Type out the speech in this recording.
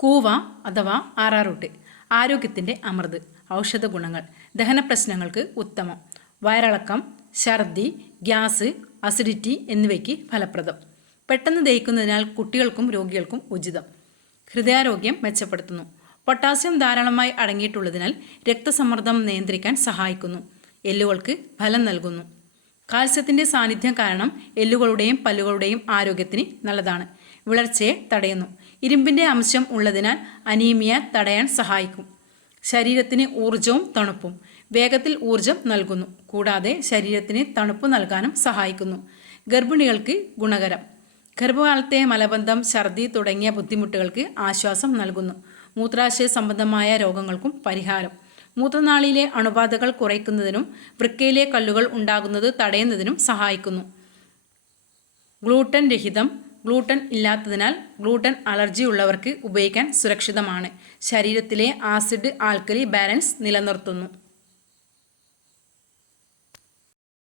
കൂവ അഥവാ ആറാറൂട്ട് ആരോഗ്യത്തിൻ്റെ അമൃത്. ഔഷധ ഗുണങ്ങൾ: ദഹന പ്രശ്നങ്ങൾക്ക് ഉത്തമം. വയറിളക്കം, ഛർദി, ഗ്യാസ്, അസിഡിറ്റി എന്നിവയ്ക്ക് ഫലപ്രദം. പെട്ടെന്ന് ദഹിക്കുന്നതിനാൽ കുട്ടികൾക്കും രോഗികൾക്കും ഉചിതം. ഹൃദയാരോഗ്യം മെച്ചപ്പെടുത്തുന്നു. പൊട്ടാസ്യം ധാരാളമായി അടങ്ങിയിട്ടുള്ളതിനാൽ രക്തസമ്മർദ്ദം നിയന്ത്രിക്കാൻ സഹായിക്കുന്നു. എല്ലുകൾക്ക് ബലം നൽകുന്നു. കാൽസ്യത്തിൻ്റെ സാന്നിധ്യം കാരണം എല്ലുകളുടെയും പല്ലുകളുടെയും ആരോഗ്യത്തിന് നല്ലതാണ്. വിളർച്ചയെ തടയുന്നു. ഇരുമ്പിൻ്റെ അംശം ഉള്ളതിനാൽ അനീമിയ തടയാൻ സഹായിക്കും. ശരീരത്തിന് ഊർജവും തണുപ്പും: വേഗത്തിൽ ഊർജം നൽകുന്നു. കൂടാതെ ശരീരത്തിന് തണുപ്പ് നൽകാനും സഹായിക്കുന്നു. ഗർഭിണികൾക്ക് ഗുണകരം. ഗർഭകാലത്തെ മലബന്ധം, ഛർദി തുടങ്ങിയ ബുദ്ധിമുട്ടുകൾക്ക് ആശ്വാസം നൽകുന്നു. മൂത്രാശയ സംബന്ധമായ രോഗങ്ങൾക്കും പരിഹാരം. മൂത്രനാളിയിലെ അണുബാധകൾ കുറയ്ക്കുന്നതിനും വൃക്കയിലെ കല്ലുകൾ ഉണ്ടാകുന്നത് തടയുന്നതിനും സഹായിക്കുന്നു. ഗ്ലൂട്ടൻ രഹിതം: ഗ്ലൂട്ടൻ ഇല്ലാത്തതിനാൽ ഗ്ലൂട്ടൻ അലർജി ഉള്ളവർക്ക് ഉപയോഗിക്കാൻ സുരക്ഷിതമാണ്. ശരീരത്തിലെ ആസിഡ് ആൽക്കലി ബാലൻസ് നിലനിർത്തുന്നു.